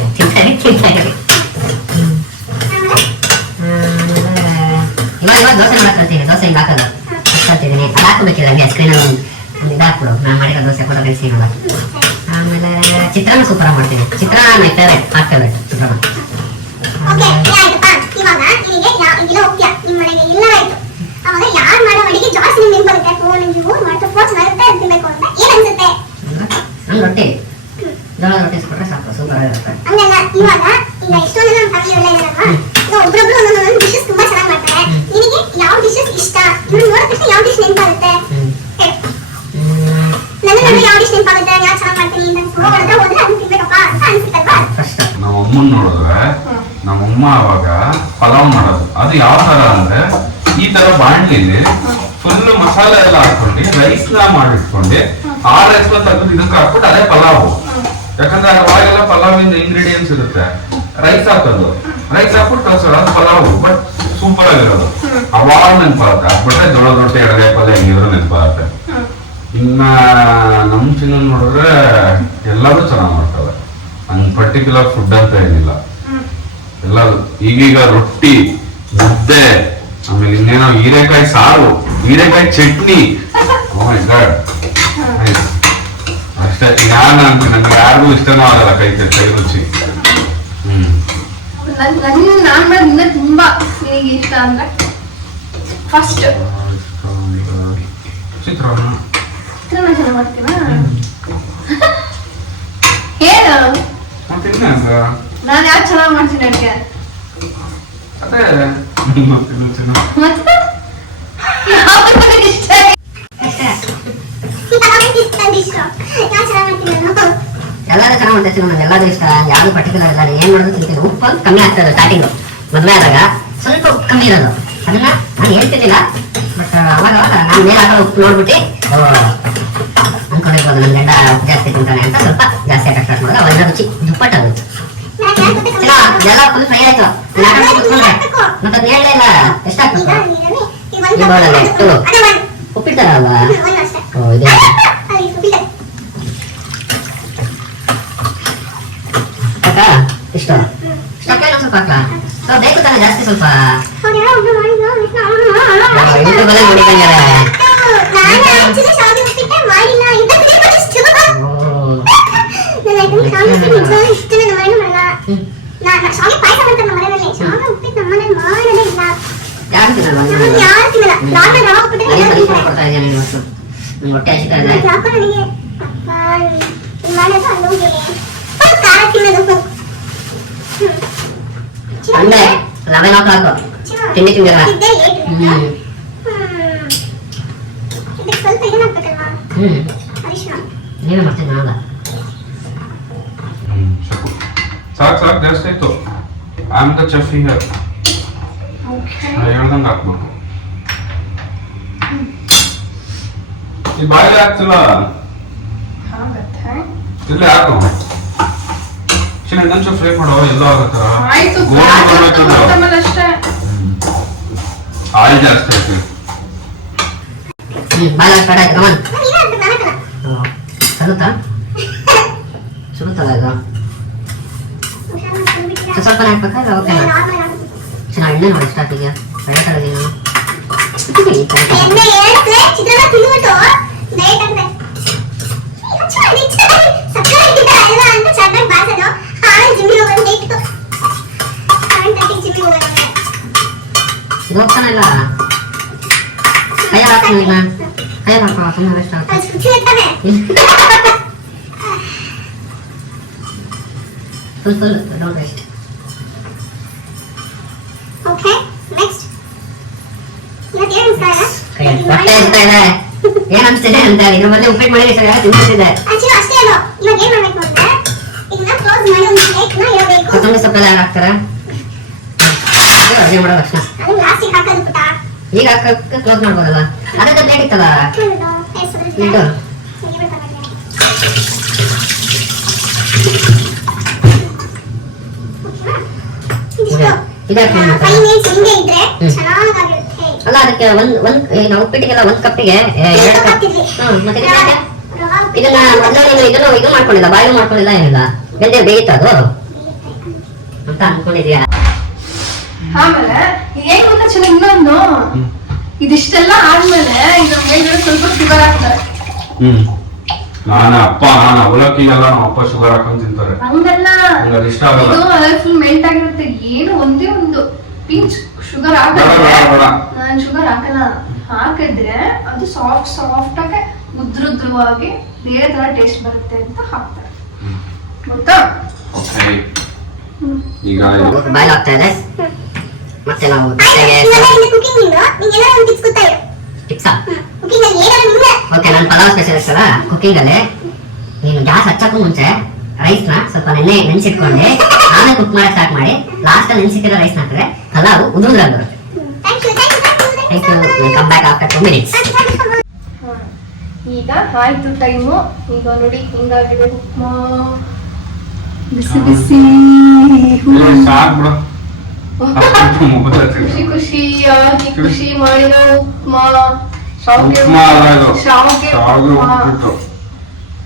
ಇವಾಗ ದೋಸೆ ಮಾಡಕ್ ಕಲ್ತೀನಿ. ದೋಸೆ ಹಿಂಗೆ ಹಾಕೋದು ಕಲ್ತಿದ್ದೀನಿ. ಅದು ಹಾಕಬೇಕಿಲ್ಲ, ಹಂಗೆ ಸ್ಕ್ರೀನಲ್ಲಿ ಒಂದು ಇದಾಕ್ಬಿಡು. ನಾನು ಮಾಡಿರೋ ದೋಸೆ ಫೋಟೋ ಕಳಿಸಿಲ್ಲ. ಆಮೇಲೆ ಚಿತ್ರಾನ್ನ ಸೂಪರ್ ಮಾಡ್ತೀನಿ. ಚಿತ್ರಾನ್ನ ಮೈ ಫೇವ್ರೇಟ್, ಹಾಟ್ ಫೇವ್ರೇಟ್ ಚಿತ್ರಾನ್ನ. ನಂಗೆ ರೊಟ್ಟಿ, ಜೋಳದ ರೊಟ್ಟಿ ಕೊಟ್ರೆ ಸಾಕು, ಸೂಪರ್ ಆಗಿರುತ್ತೆ. ನಮ್ಮ ಅಮ್ಮನ್ ನೋಡಿದ್ರೆ, ನಮ್ಮಮ್ಮ ಅವಾಗ ಪಲಾವ್ ಮಾಡೋದು ಅದು ಯಾವ ತರ ಅಂದ್ರೆ, ಈ ತರ ಬಾಣ್ಲಿಲಿ ಫುಲ್ ಮಸಾಲೆ ಎಲ್ಲ ಹಾಕೊಂಡು ರೈಸ್ ನ ಮಾಡಿಟ್ಕೊಂಡು ಆ ರೈಸ್ ತೆಗೆದು ಇದಕ್ಕೆ ಹಾಕ್ಬಿಟ್ಟು ಅದೇ ಪಲಾವ್. ಯಾಕಂದ್ರೆ ಅವಾಗೆಲ್ಲ ಪಲಾವಿಂದ ಇಂಗ್ರೀಡಿಯೆಂಟ್ಸ್ ಇರುತ್ತೆ. ರೈಸ್ ಹಾಕೋದು, ರೈಸ್ ಹಾಕ್ಬಿಟ್ಟು ಅದು ಪಲಾವ್, ಬಟ್ ಸೂಪರ್ ಆಗಿರೋದು. ಅವಾಗ ನೆನಪಾಗುತ್ತೆ. ಹಾಕ್ಬಿಟ್ರೆ ಜೋಳದ ರೊಟ್ಟಿ, ಎಡಗಾಯಿ ಪಲ್ಯ ಹೆಂಗಿದ್ರು ನೆನಪಾಗುತ್ತೆ. ಇನ್ನ ನಮ್ ಚಿನ್ನ ನೋಡಿದ್ರೆ ಎಲ್ಲರೂ ಚೆನ್ನಾಗ್ ಮಾಡ್ತವೆ. ಹಂಗ್ ಪರ್ಟಿಕ್ಯುಲರ್ ಫುಡ್ ಅಂತ ಏನಿಲ್ಲ, ಎಲ್ಲ ಈಗೀಗ ರೊಟ್ಟಿ, ಮುದ್ದೆ, ಆಮೇಲೆ ಇನ್ನೇನೋ ಹೀರೆಕಾಯಿ ಸಾರು, ಹೀರೆಕಾಯಿ ಚಟ್ನಿ. ಓ ಮೈ ಗಾಡ್, ಅಷ್ಟೇ. ನಾನು ಅಂತ ನನ್ಗೆ ಯಾರಿಗೂ ಇಷ್ಟನೂ ಆಗಲ್ಲ ಕೈ ರುಚಿ. ನಾನ್ ಮಾಡಿದ ತುಂಬಾ ನಿನಗೆ ಇಷ್ಟ ಅಂದ್ರೆ ಫಸ್ಟ್ ಚಿತ್ರಾನ್ನ ಚೆನ್ನಾಗಿ ಮಾಡ್ತೀನ. ಹೇಳು, ನಾನು ಯಾರು ಚೆನ್ನಾಗಿ ಮಾಡ್ತೀನಿ ಅಡ್ಗೆ. ಅದೇ ಮತ್ತೆ ಎಲ್ಲರೂ ಚೆನ್ನಾಗಿ ಮಾಡ್ತೀವಿ. ನಮ್ಗೆ ಎಲ್ಲರೂ ಇಷ್ಟ, ಯಾವ್ದು ಪರ್ಟಿಕ್ಯುಲರ್ ಇಲ್ಲ. ಏನ್ ಮಾಡೋದು ತಿಂತೀನಿ. ಉಪ್ಪು ಕಮ್ಮಿ ಆಗ್ತದೆ ಸ್ಟಾರ್ಟಿಂಗ್, ಮದುವೆ ಆದಾಗ ಸ್ವಲ್ಪ ಉಪ್ಪು ಕಮ್ಮಿ ಇರೋದು. ಅದನ್ನ ನಾನು ಹೇಳ್ತಿದ್ದಿಲ್ಲ, ಬಟ್ ಅವಾಗ ನಾನು ಮೇಲೆ ಹಾಕೋ ಉಪ್ಪು ನೋಡ್ಬಿಟ್ಟು ಅನ್ಕೊಂಡಿರ್ಬೋದು ನನ್ನ ಗಂಡ ಉಪ್ಪು ಜಾಸ್ತಿ ತಿಂತಾನೆ ಅಂತ ಸ್ವಲ್ಪ ಜಾಸ್ತಿ ಹಾಕಿ ಸ್ಟಾರ್ಟ್ ಮಾಡೋದು. ಅವೆಲ್ಲ ರುಚಿ ದುಪ್ಪಟ್ಟದು. ಎಲ್ಲ ಫುಲ್ ಫ್ರೈ ಆಯ್ತು. ಮತ್ತೆ ಅದು ಹೇಳಲೇ ಇಲ್ಲ ಎಷ್ಟು ಹಾಕ್ಬೇಕು. ಈ ಬೌಲಲ್ಲಿ ಎಷ್ಟು ಉಪ್ಪಿಡ್ತಾರಲ್ವಾ? ಓ ಇದೆ ಇಷ್ಟ ಇಷ್ಟಕ್ಕೆ ಸ್ವಲ್ಪ ಹಾಕ್ಲಾ? ಬೇಕು ತಾನೆ ಜಾಸ್ತಿ ಸ್ವಲ್ಪ. ಯೂಟ್ಯೂಬಲ್ಲೇ ನೋಡಿದಂಗಾರೆ. ಯಾರು ತಿನ್ನಲ್ವಾ? ಕೊಡ್ತಾ ಇದೆಯಾ ನೀನು? ಹೊಟ್ಟೆ ಹಸಿತಾ ಇದೆ. ಅಂದ್ರೆ 11 o'clock ತಿಂಡಿ ತಿಂದಿರ ನೀವೇ ಮಾಡ್ತೀನಿ ನಾನಲ್ಲ ಸಾಕು ಸಾಕು ಜಾಸ್ತಿ ಆಯ್ತು. ಆಮೇಲೆ ಚೆಫ್ ಈಗ ಹೇಳ್ದಂಗೆ ಹಾಕ್ಬೇಕು. ಈ ಬಾಯಿಗೆ ಹಾಕ್ತಿಲ್ಲ ಇಲ್ಲೇ ಹಾಕು. ಇನ್ನೊಂದು ಫ್ರೈ ಮಾಡೋ ಎಲ್ಲ ಆಗತ್ತ. ಆಯಿಲ್ ಜಾಸ್ತಿ ಆಯ್ತು. ಬಾಯ್ ಸ್ಟಾರ್ಟ್ ಆಯ್ತು. ಕಮನ್ ಸರುತ್ತಾ ಸುರುತ್ತಲ್ಲ ಇದು ಸ್ವಲ್ಪ ಹಾಕ್ಬೇಕಾ ಇಲ್ಲ ಓಕೆ ಚೆನ್ನಾಗಿ ಎಣ್ಣೆ ನೋಡಿ ಸ್ಟಾರ್ಟಿಗೆ ಬೆಳೆ ತರದೀನಿ ಇದು ಹೋಗ್ತಾನೆ ಇಲ್ಲ ಕೈಯ ಹಾಕ್ತೀನಿ ಈಗ ಕೈಯ ಹಾಕೋ ಸುಮ್ಮನೆ ವೇಸ್ಟ್ ಆಗುತ್ತೆ full don't waste Okay, next. ಹೊಟ್ಟೆ ಇರ್ತಾ ಇದೆ ಏನ್ ಅನ್ಸ್ತಿದೆ ಅಂತ ಇದ್ರ ಬದಲು ಉಪ್ಪಿಟ್ಟು ಮಾಡಿ ತಿನ್ನಿಸ್ತಿದೆ ಅಷ್ಟೇ ಅಲ್ಲ ಇವಾಗ ಏನ್ ಮಾಡ್ಬೇಕು ಅಂದ್ರೆ ಇದನ್ನ ಕ್ಲೋಸ್ ಮಾಡಿ ಒಂದು ಪ್ಲೇಟ್ ನ ಇಡಬೇಕು. ಕೊತ್ತಂಬರಿ ಸೊಪ್ಪೆಲ್ಲ ಯಾರು ಹಾಕ್ತಾರೆ ಅಡುಗೆ ಮಾಡೋ ಲಕ್ಷಣ ಅದನ್ನ ಲಾಸ್ಟಿಗೆ ಹಾಕೋದು ಪುಟ್ಟ. ಈಗ ಹಾಕಕ್ಕೆ ಕ್ಲೋಸ್ ಮಾಡ್ಬೋದಲ್ಲ ಅದಕ್ಕೆ ಪ್ಲೇಟ್ ಇತ್ತಲ್ಲ ಇಟ್ಟು ಅಲ್ಲ ಅದಕ್ಕೆ ನಾವು ಉಪ್ಪಿಟ್ಟಿಗೆಲ್ಲ ಒಂದ್ ಕಪ್ಪಿಗೆ 2 ಕಪ್ ಮತ್ತೆ ಇದನ್ನ ಮೊದಲು ಇದನ್ನು ಇದು ಮಾಡ್ಕೊಂಡಿಲ್ಲ ಬಾಯ್ಲು ಮಾಡ್ಕೊಂಡಿಲ್ಲ ಏನಿಲ್ಲ ಬೇಯಿತ್ತು ಅದು ಅಂತ ಅನ್ಕೊಂಡಿದ್ಯಾ. ಆಮೇಲೆ ಏನ್ ಗೊತ್ತಾ ಚೆನ್ನಾಗಿ ಇನ್ನೊಂದು ಇದಿಷ್ಟೆಲ್ಲ ಆದ್ಮೇಲೆ ಇದ್ರ ಮೇಲ್ಗಡೆ ಸ್ವಲ್ಪ ಶುಗರ್ ಹಾಕ್ತಾರೆ. ನಾನು ಅವಲಕ್ಕಿಗೆಲ್ಲ ನಮ್ಮ ಅಪ್ಪ ಶುಗರ್ ಹಾಕೊಂಡ್ ತಿಂತಾರೆ. ಹಂಗಲ್ಲ ಇಷ್ಟ ಆಗಲ್ಲ. ಇದು ಅದ್ರಲ್ಲಿ ಫುಲ್ ಮೆಲ್ಟ್ ಆಗಿರುತ್ತೆ. ಏನು ಒಂದೇ ಒಂದು ಪಿಂಚ್ ಶುಗರ್ ಹಾಕಲ್ಲ. ನಾನು ಶುಗರ್ ಹಾಕಲ್ಲ. ಹಾಕಿದ್ರೆ ಅದು ಸಾಫ್ಟ್ ಆಗಿ ಉದ್ರುದ್ರವಾಗಿ ಬೇರೆ ತರ ಟೇಸ್ಟ್ ಬರುತ್ತೆ ಅಂತ ಹಾಕ್ತಾರೆ ಗೊತ್ತಾ. ಈಗ ಬಾಯ್ಲ್ ಆಗ್ತಾ ಇದೆ ಮತ್ತೆ ನಾವು ಓಕೆ ನಾನು ಪಲಾವ್ ಸ್ಪೆಷಲಿಸ್ಟ್ ಅಲ್ಲ ಕುಕಿಂಗ್ ಅಲ್ಲಿ ನೀನು ಗ್ಯಾಸ್ ಹಚ್ಚಕ್ಕೂ ಮುಂಚೆ ರೈಸ್ ನ ಸ್ವಲ್ಪ ನೆನ್ಸಿಟ್ಕೊಂಡೆ ಆಮೇಲೆ ಕುಕ್ ಮಾಡಕ್ ಸ್ಟಾರ್ಟ್ ಮಾಡಿ ಲಾಸ್ಟ್ ಅಲ್ಲಿ ನೆನ್ಸಿಟ್ಟಿರೋ ರೈಸ್ ಹಾಕಿದ್ರೆ ಪಲಾವ್ ಉದುರುದ್ರಾಗಿ ಬರುತ್ತೆ. Thank you come back after 2 minutes. ಈಗ ಆಯ್ತು ಟೈಮು. ಈಗ ನೋಡಿ ಹಿಂಗಾಗಿದೆ ಉಪ್ಮಾ ಬಿಸಿ ಬಿಸಿ ಸಾಕು ಖುಷಿ ಖುಷಿಯಾಗಿ ಖುಷಿ ಮಾಡಿರೋ ಉಪ್ಮಾ ಶಾವಿಗೆ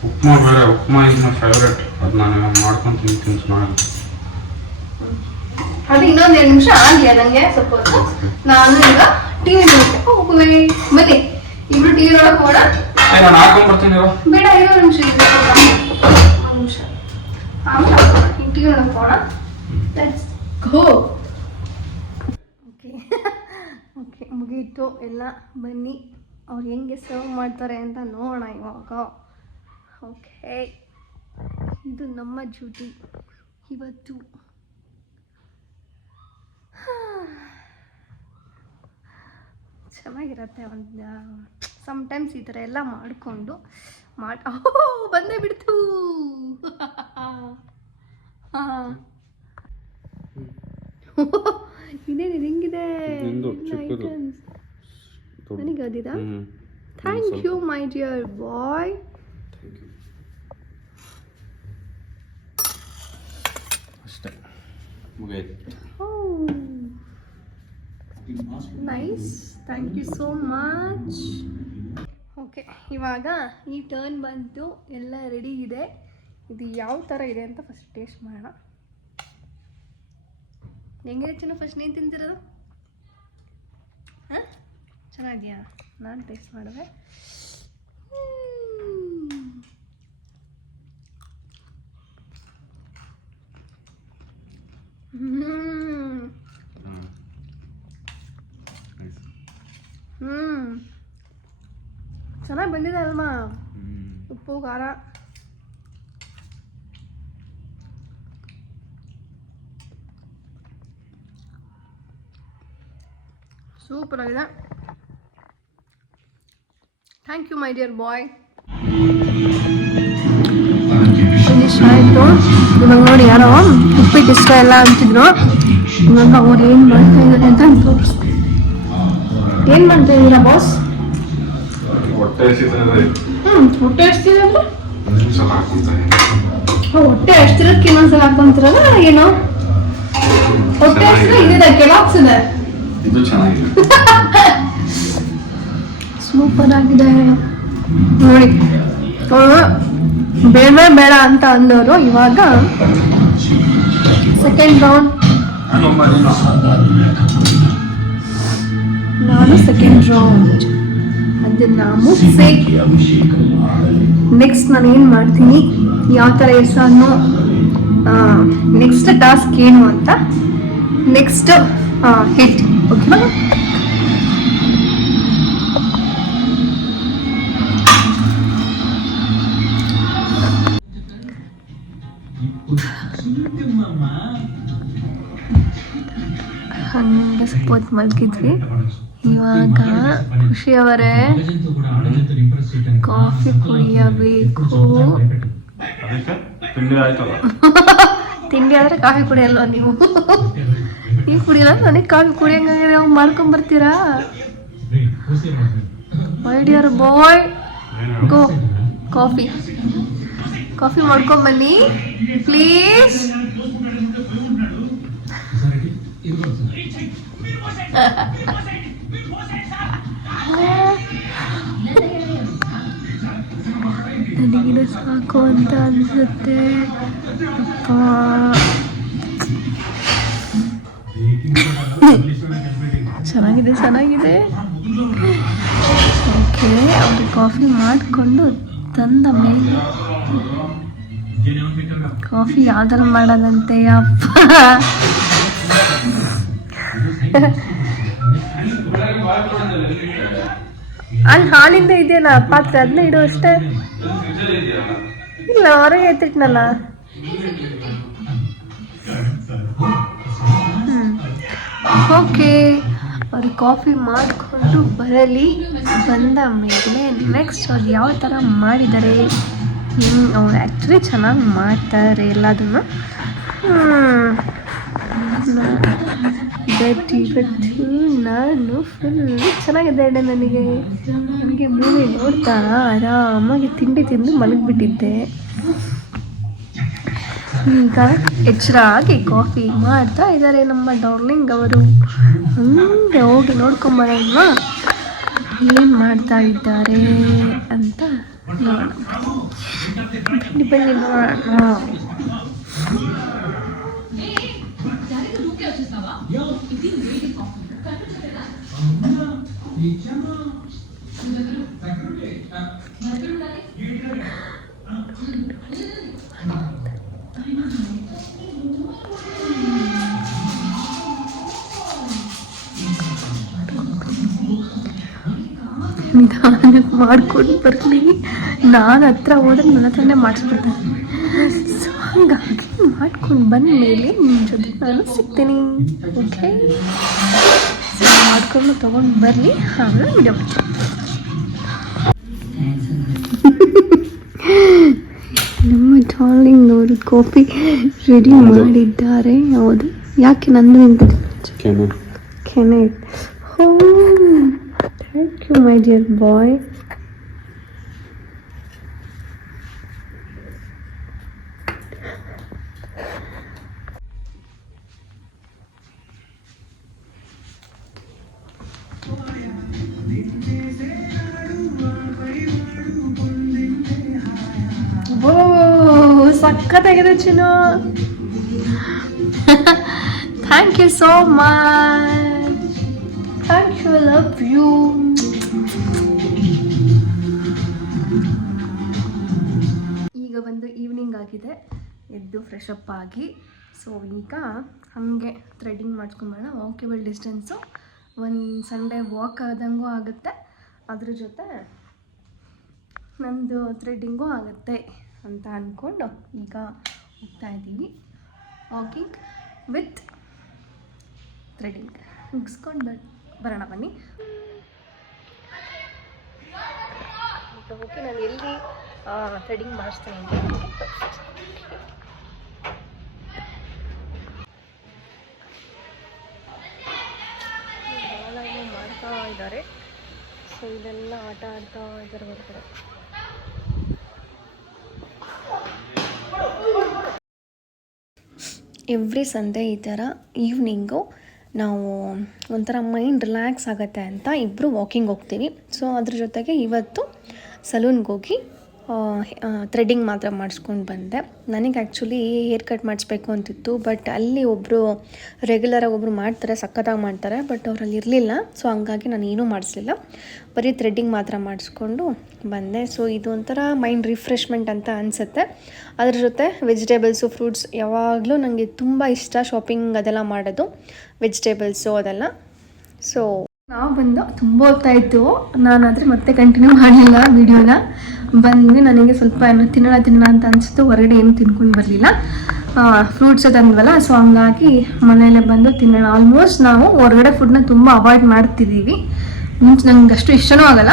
ಉಪ್ಮಾ ಬೇರೆ. Upma is my favourite. ಅದು ನಾನು ಮಾಡ್ಕೊಂಡು ತಿಂತೀನಿ ಚೆನ್ನಾಗಿ. ಅದು ಇನ್ನೊಂದ್ 2 ನಿಮಿಷ ಆಗ್ಲಿಲ್ಲ ನಂಗೆ ಸ್ವಲ್ಪ ಹೊತ್ತು. ನಾನು ಈಗ ಟಿವಿ ನೋಡಕ್ಕೆ ಹೋಗುವೆ. ಬನ್ನಿ ಇಬ್ರು ಟಿವಿ ನೋಡಕ್ ಹೋಗೋಣ. ನಾನು ಹಾಕೊಂಡ್ ಬರ್ತೀನಿ. ಬೇಡ 2 ನಿಮಿಷ ಆಮೇಲೆ ಟಿವಿ ನೋಡಕ್ ಹೋಗೋಣ. Let's go. ಓಕೆ ಮುಗೀತು ಎಲ್ಲ. ಬನ್ನಿ ಅವ್ರು ಹೆಂಗೆ ಸರ್ವ್ ಮಾಡ್ತಾರೆ ಅಂತ ನೋಡೋಣ ಇವಾಗ. ಓಕೆ ಇದು ನಮ್ಮ ಡ್ಯೂಟಿ ಇವತ್ತು. ಚೆನ್ನಾಗಿರತ್ತೆ ಒಂದು ಸಮ್ಟೈಮ್ಸ್ ಈ ಥರ ಎಲ್ಲ ಮಾಡಿಕೊಂಡು ಬಂದೇ ಬಿಡ್ತು. ಇದೇನು ಹೆಂಗಿದೆ ನನಗೆ ಅದಿದ. Thank you my dear boy. ಅಷ್ಟೇ ಮುಗಿಯಿತು. Nice, thank you so much. Okay ಇವಾಗ ಈ ಟರ್ನ್ ಬಂತು. ಎಲ್ಲ ರೆಡಿ ಇದೆ. ಇದು ಯಾವ ಥರ ಇದೆ ಅಂತ ಫಸ್ಟ್ ಟೇಸ್ಟ್ ಮಾಡೋಣ. ಹೆಂಗಿದೆ ಚೆನ್ನ ಫಸ್ಟ್ ನೀನು ತಿಂತಿರೋದು? ಹಾಂ ಚೆನ್ನಾಗಿದೆಯಾ? ನಾನು ಟೇಸ್ಟ್ ಮಾಡಿದೆ. ಚೆನ್ನಾಗಿ ಬಂದಿದೆ ಅಲ್ವಾ? ಉಪ್ಪು ಖಾರ ಸೂಪರ್ ಆಗಿದೆ. Thank you my dear boy. Finish ಆಯಿತು. ಇವಾಗ ನೋಡಿ ಯಾರೋ ಉಪ್ಪಿಟ್ಟು ಇಷ್ಟ ಎಲ್ಲ ಅಂತಿದ್ರು. ಇವಾಗ ಅವ್ರು ಏನು ಮಾಡ್ತಾ ಇದ್ದಾರೆ ಅಂತ ತೋರಿಸ್ತೀನಿ. ಏನು ಮಾಡ್ತಾ ಇದ್ದೀರಾ ಬಾಸ್? ಹೊಟ್ಟೆ ಹೊಟ್ಟೆ ಹಚ್ತಿರೋದು ಹೊಟ್ಟೆ ಹಚ್ತಿರೋದಕ್ಕೆ ಇನ್ನೊಂದ್ಸಲ ಹಾಕೊಂತಿರಲ್ಲ ಏನೋ. ಹೊಟ್ಟೆ ಹಚ್ಚಿದ್ರೆ ಇದಿದೆ ಕೆಲಾಕ್ಸ್ ಇದೆ. ಇದು ಚೆನ್ನಾಗಿದೆ. ಸೂಪರ್ ಆಗಿದೆ ನೋಡಿ. ಬೇಡ ಬೇಡ ಅಂತ ಅಂದವರು ಇವಾಗ ಸೆಕೆಂಡ್ ರೌಂಡ್, ನಾನು ಸೆಕೆಂಡ್ ರೌಂಡ್ ಅದನ್ನ ಮುಗಿಸಿ ನೆಕ್ಸ್ಟ್ ನಾನು ಏನು ಮಾಡ್ತೀನಿ, ಯಾವ ಥರ ಹೆಸರನ್ನು, ನೆಕ್ಸ್ಟ್ ಟಾಸ್ಕ್ ಏನು ಅಂತ ನೆಕ್ಸ್ಟ್ ಹೇಳ್ತೀನಿ. ಓಕೆನಾ? ಹಂಗೆ ಸ್ವಲ್ಪ ಮಲಗಿದ್ವಿ. ಇವಾಗ ಖುಷಿಯವರೇ ಕಾಫಿ ಕುಡಿಯಬೇಕು. ತಿಂಡಿ ಆದ್ರೆ ಕಾಫಿ ಕುಡಿಯಲ್ವ ನೀವು? ನೀವು ಕುಡಿಯಲ್ಲ, ನನಗೆ ಕಾಫಿ ಕುಡಿಯಂಗಾಗಿದೆ. ಅವ್ರು ಮಾಡ್ಕೊಂಬರ್ತೀರಾ? My dear boy, go coffee coffee ಮಾಡ್ಕೊಂಬನ್ನಿ ಪ್ಲೀಸ್. ನನಗಿದು ಸಾಕು ಅಂತ ಅನ್ಸುತ್ತೆ. ಚೆನ್ನಾಗಿದೆ ಚೆನ್ನಾಗಿದೆ. ಓಕೆ, ಅವ್ರಿಗೆ ಕಾಫಿ ಮಾಡಿಕೊಂಡು ತಂದ ಮೇಲೆ ಕಾಫಿ ಯಾವ್ದಾರು ಮಾಡೋದಂತೆ. ಅಪ್ಪ ಅಲ್ಲಿ ಹಾಲಿಂದ ಇದೆಯಲ್ಲ ಪಾತ್ರೆ, ಅದನ್ನ ಇಡು ಅಷ್ಟೇ. ಇಲ್ಲ, ಹೊರಗೆ ಎತ್ತಿಟ್ನಲ್ಲ. ಓಕೆ, ಅವ್ರಿಗೆ ಕಾಫಿ ಮಾಡಿಕೊಂಡು ಬರಲಿ. ಬಂದ ಮೇಲೆ ನೆಕ್ಸ್ಟ್ ಅವ್ರು ಯಾವ ಥರ ಮಾಡಿದ್ದಾರೆ, ಅವ್ರು ಆ್ಯಕ್ಚುಲಿ ಚೆನ್ನಾಗಿ ಮಾಡ್ತಾರೆ ಎಲ್ಲದನ್ನು. ಬಟ್ ಇವತ್ತು ನಾನು ಫುಲ್ ಚೆನ್ನಾಗಿದೆ. ನನಗೆ ಮೂವಿ ನೋಡ್ತಾ ಆರಾಮಾಗಿ ತಿಂಡಿ ತಿಂದು ಮಲಗಿಬಿಟ್ಟಿದ್ದೆ. ಈಗ ಎಚ್ಚರ ಆಗಿ ಕಾಫಿ ಮಾಡ್ತಾ ಇದ್ದಾರೆ ನಮ್ಮ ಡಾರ್ಲಿಂಗ್ ಅವರು. ಹಂಗೆ ಹೋಗಿ ನೋಡ್ಕೊಂಬರೋಣ ಏನು ಮಾಡ್ತಾ ಇದ್ದಾರೆ ಅಂತ ನೋಡೋಣ. ಬನ್ನಿ ನೋಡೋಣ. ನಿಧಾನಕ್ಕೆ ಮಾಡ್ಕೊಂಡು ಬರಲಿ. ನಾನು ಹತ್ರ ಹೋದ್ರೆ ನನ್ನ ಹತ್ರನೇ ಮಾಡಿಸ್ಬಿಡ್ತಾರೆ. ಸೊ ಹಂಗಾಗಿ ಮಾಡ್ಕೊಂಡು ಬಂದ ಮೇಲೆ ನಿಮ್ಮ ಜೊತೆ ನಾನು ಸಿಗ್ತೀನಿ. ಓಕೆ, ಮಾಡ್ಕೊಂಡು ತೊಗೊಂಡು ಬರಲಿ, ಆಮೇಲೆ ವಿಡಿಯೋ ಮಾಡ್ತೀನಿ. ನಮ್ಮ ಡಾರ್ಲಿಂಗ್ ಅವರು ಕಾಫಿ ರೆಡಿ ಮಾಡಿದ್ದಾರೆ. ಹೌದು, ಯಾಕೆ ನಂದು ನಿಂತಿದೆ? ಕೆನೆ. ಹೋ, thank you my dear boy. ಸಕ್ಕತ್ತಾಗಿದೆ ಚಿನ್ನು. Thank you so much. Thank you, love you. ಈಗ ಬಂದು ಈವ್ನಿಂಗ್ ಆಗಿದೆ, ಎದ್ದು ಫ್ರೆಶ್ ಅಪ್ ಆಗಿ. ಸೊ ಈಗ ಹಾಗೆ ಥ್ರೆಡಿಂಗ್ ಮಾಡಿಸ್ಕೊಂಬೋಣ. ವಾಕೇಬಲ್ ಡಿಸ್ಟೆನ್ಸು, ಒಂದು ಸಂಡೇ ವಾಕ್ ಆದಂಗೂ ಆಗುತ್ತೆ, ಅದ್ರ ಜೊತೆ ನಮ್ಮದು ಥ್ರೆಡ್ಡಿಂಗೂ ಆಗುತ್ತೆ ಅಂತ ಅಂದ್ಕೊಂಡು ಈಗ ಹೋಗ್ತಾ ಇದ್ದೀವಿ. ವಾಕಿಂಗ್ ವಿತ್ ಥ್ರೆಡಿಂಗ್ ಮುಗಿಸ್ಕೊಂಡು ಬರೋಣ ಬನ್ನಿ. ಓಕೆ, ನಾನು ಎಲ್ಲಿ ಥ್ರೆಡಿಂಗ್ ಮಾಡಿಸ್ತೇನೆ ಅಂತ ಮಾಡ್ತಾ ಇದ್ದಾರೆ. ಸೊ ಇದೆಲ್ಲ ಆಟ ಆಡ್ತಾ ಇದ್ದಾರೆ ಹೊರಗಡೆ. ಎವ್ರಿ ಸಂಡೇ ಈ ಥರ ಈವ್ನಿಂಗು ನಾವು ಒಂಥರ ಮೈಂಡ್ ರಿಲ್ಯಾಕ್ಸ್ ಆಗುತ್ತೆ ಅಂತ ಇಬ್ಬರು ವಾಕಿಂಗ್ ಹೋಗ್ತೀವಿ. ಸೊ ಅದ್ರ ಜೊತೆಗೆ ಇವತ್ತು ಸಲೂನ್ಗೆ ಹೋಗಿ ಥ್ರೆಡ್ಡಿಂಗ್ ಮಾತ್ರ ಮಾಡಿಸ್ಕೊಂಡು ಬಂದೆ. ನನಗೆ ಆ್ಯಕ್ಚುಲಿ ಹೇರ್ ಕಟ್ ಮಾಡಿಸ್ಬೇಕು ಅಂತಿತ್ತು, ಬಟ್ ಅಲ್ಲಿ ಒಬ್ಬರು ರೆಗ್ಯುಲರಾಗಿ ಒಬ್ಬರು ಮಾಡ್ತಾರೆ, ಸಖತ್ತಾಗಿ ಮಾಡ್ತಾರೆ, ಬಟ್ ಅವರಲ್ಲಿ ಇರಲಿಲ್ಲ. ಸೊ ಹಂಗಾಗಿ ನಾನು ಏನೂ ಮಾಡಿಸ್ಲಿಲ್ಲ, ಬರೀ ಥ್ರೆಡ್ಡಿಂಗ್ ಮಾತ್ರ ಮಾಡಿಸ್ಕೊಂಡು ಬಂದೆ. ಸೊ ಇದು ಒಂಥರ ಮೈಂಡ್ ರಿಫ್ರೆಶ್ಮೆಂಟ್ ಅಂತ ಅನಿಸುತ್ತೆ. ಅದ್ರ ಜೊತೆ ವೆಜಿಟೇಬಲ್ಸು, ಫ್ರೂಟ್ಸ್ ಯಾವಾಗಲೂ ನನಗೆ ತುಂಬ ಇಷ್ಟ. ಶಾಪಿಂಗ್ ಅದೆಲ್ಲ ಮಾಡೋದು, ವೆಜಿಟೇಬಲ್ಸು ಅದೆಲ್ಲ. ಸೊ ನಾವು ಬಂದು ತುಂಬ ಹೊತ್ತಾಯಿತು, ನಾನಾದರೆ ಮತ್ತೆ ಕಂಟಿನ್ಯೂ ಮಾಡಲಿಲ್ಲ ವೀಡಿಯೋನ. ಬಂದ್ವಿ, ನನಗೆ ಸ್ವಲ್ಪ ಏನೋ ತಿನ್ನೋಣ ಅಂತ ಅನಿಸ್ತು. ಹೊರಗಡೆ ಏನು ತಿನ್ಕೊಂಡು ಬರಲಿಲ್ಲ, ಫ್ರೂಟ್ಸ್ ತಂದ್ವಲ್ಲ. ಸೊ ಹಂಗಾಗಿ ಮನೆಯಲ್ಲೇ ಬಂದು ತಿನ್ನೋಣ. ಆಲ್ಮೋಸ್ಟ್ ನಾವು ಹೊರಗಡೆ ಫುಡ್ನ ತುಂಬ ಅವಾಯ್ಡ್ ಮಾಡ್ತಿದ್ದೀವಿ. ನಂಗೆ ಅಷ್ಟು ಇಷ್ಟನೂ ಆಗಲ್ಲ,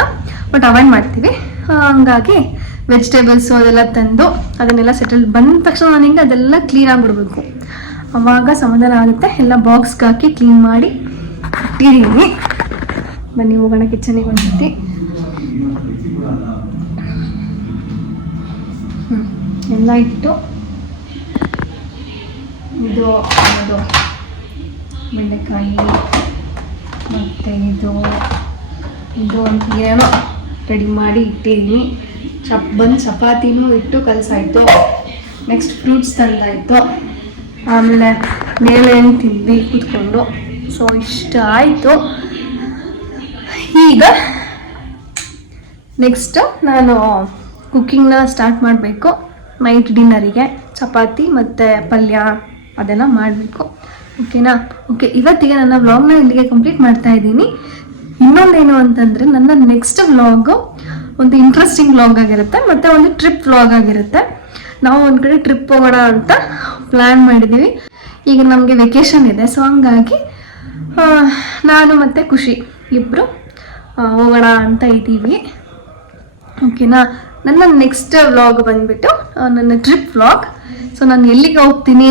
ಬಟ್ ಅವಾಯ್ಡ್ ಮಾಡ್ತೀವಿ. ಹಂಗಾಗಿ ವೆಜಿಟೇಬಲ್ಸು ಅದೆಲ್ಲ ತಂದು ಅದನ್ನೆಲ್ಲ ಸೆಟಲ್ ಬಂದ ತಕ್ಷಣ ನನಗೆ ಅದೆಲ್ಲ ಕ್ಲೀನ್ ಆಗಿಬಿಡ್ಬೇಕು, ಆವಾಗ ಸಮಾಧಾನ ಆಗುತ್ತೆ. ಎಲ್ಲ ಬಾಕ್ಸ್ಗೆ ಹಾಕಿ ಕ್ಲೀನ್ ಮಾಡಿ ಇಟ್ಟಿದ್ದೀನಿ. ಬನ್ನಿ ಹೋಗೋಣ ಕಿಚನಿಗೆ ಒಂದ್ಸತಿ. ಎಲ್ಲ ಇಟ್ಟು ಇದು ಬೆಂಡೆಕಾಯಿ ಮತ್ತು ಇದು ಅಂತ ಏನೋ ರೆಡಿ ಮಾಡಿ ಇಟ್ಟಿದ್ದೀನಿ. ಚಪಾತಿನೂ ಇಟ್ಟು ಕಲಸಾಯಿತು. Next fruits ತಂದಾಯಿತು. ಆಮೇಲೆ ಮೇಲೆ ತಿಂದ್ವಿ ಕೂತ್ಕೊಂಡು. ಸೊ ಇಷ್ಟ ಆಯಿತು. ಈಗ ನೆಕ್ಸ್ಟು ನಾನು ಕುಕ್ಕಿಂಗ್ನ ಸ್ಟಾರ್ಟ್ ಮಾಡಬೇಕು. ನೈಟ್ ಡಿನ್ನರಿಗೆ ಚಪಾತಿ ಮತ್ತು ಪಲ್ಯ ಅದೆಲ್ಲ ಮಾಡಬೇಕು. ಓಕೆನಾ? ಓಕೆ, ಇವತ್ತಿಗೆ ನನ್ನ ವ್ಲಾಗ್ನ ಇಲ್ಲಿಗೆ ಕಂಪ್ಲೀಟ್ ಮಾಡ್ತಾ ಇದ್ದೀನಿ. ಇನ್ನೊಂದೇನು ಅಂತಂದರೆ, ನನ್ನ ನೆಕ್ಸ್ಟ್ ವ್ಲಾಗು ಒಂದು ಇಂಟ್ರೆಸ್ಟಿಂಗ್ ವ್ಲಾಗ್ ಆಗಿರುತ್ತೆ ಮತ್ತು ಒಂದು ಟ್ರಿಪ್ ವ್ಲಾಗ್ ಆಗಿರುತ್ತೆ. ನಾವು ಒಂದು ಕಡೆ ಟ್ರಿಪ್ ಹೋಗೋಣ ಅಂತ ಪ್ಲ್ಯಾನ್ ಮಾಡಿದ್ದೀವಿ. ಈಗ ನಮಗೆ ವೆಕೇಷನ್ ಇದೆ. ಸೊ ಹಂಗಾಗಿ ನಾನು ಮತ್ತು ಖುಷಿ ಇಬ್ಬರು ಹೋಗೋಣ ಅಂತ ಇದ್ದೀವಿ. ಓಕೆನಾ? ನನ್ನ ನೆಕ್ಸ್ಟ್ ವ್ಲಾಗ್ ಬಂದುಬಿಟ್ಟು ನನ್ನ ಟ್ರಿಪ್ ವ್ಲಾಗ್. ಸೊ ನಾನು ಎಲ್ಲಿಗೆ ಹೋಗ್ತೀನಿ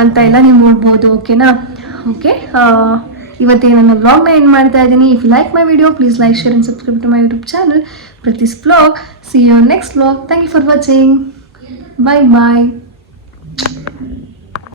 ಅಂತ ಎಲ್ಲ ನೀವು ನೋಡ್ಬೋದು. ಓಕೆನಾ? ಓಕೆ, ಇವತ್ತಿಗೆ ನನ್ನ ವ್ಲಾಗ್ನ ಏನು ಮಾಡ್ತಾ ಇದ್ದೀನಿ. If you like my video, please like, share and subscribe to my YouTube channel Prathi's vlog. See you next vlog. Thank you for watching. Bye bye.